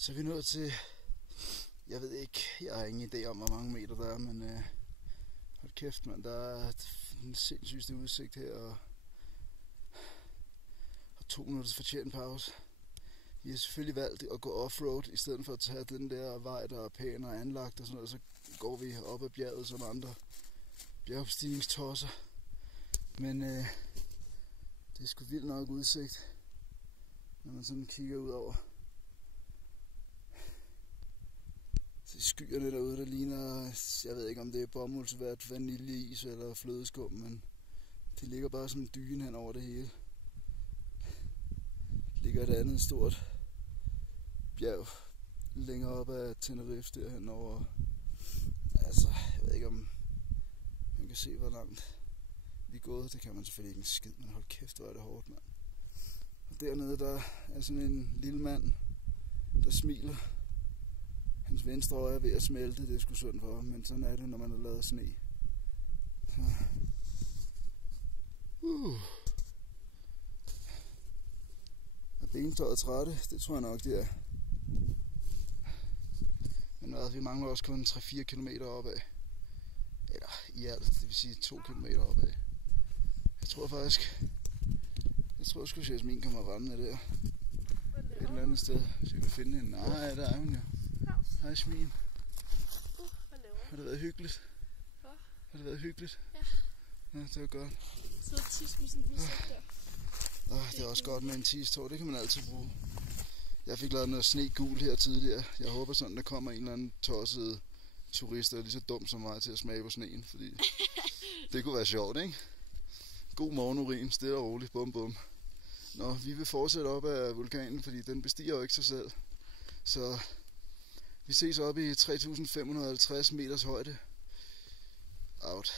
Så er vi nået til, jeg ved ikke, jeg har ingen idé om, hvor mange meter der er, men hold kæft, mand, der er den sindssygste udsigt her, og 2 minutters fortjent pause. Vi har selvfølgelig valgt at gå offroad, i stedet for at tage den der vej, der er pæn og anlagt og sådan noget, så går vi op ad bjerget som andre bjergopstigningstosser. Men det er sgu vildt nok udsigt, når man sådan kigger ud over. Så skyerne derude, der ligner, jeg ved ikke om det er bomuldsvat, vaniljeis eller flødeskum, men det ligger bare som en dyne hen over det hele. Ligger et andet stort bjerg længere op ad Tenerife derhen over. Altså, jeg ved ikke om man kan se, hvor langt vi er gået. Det kan man selvfølgelig ikke en skid, men hold kæft, hvor er det hårdt, mand. Og dernede, der er sådan en lille mand, der smiler. Hans venstre øje er ved at smelte, det er sgu synd for ham, men sådan er det, når man har lavet sne. Så. Er bentøjet trætte? Det tror jeg nok, det er. Men vi mangler også kun 3-4 km opad. Eller i alt, det vil sige 2 km opad. Jeg tror sgu, at Jasmin kommer rendende der. Et eller andet sted, så vi kan finde hende. Nej, der er hun jo. Hej Jasmin. Har det været hyggeligt? Hvad? Har det været hyggeligt? Ja. Ja, det var godt. Så er tis med sådan en udsigt der. Det er også godt med en tistår, det kan man altid bruge. Jeg fik lavet noget sne gul her tidligere. Jeg håber sådan, der kommer en eller anden tosset turist, der er lige så dum som mig til at smage på sneen, fordi det kunne være sjovt, ikke? God morgenurin, stille og roligt, bum bum. Nå, vi vil fortsætte op ad vulkanen, fordi den bestiger jo ikke sig selv. Så vi ses op i 3550 meters højde. Out.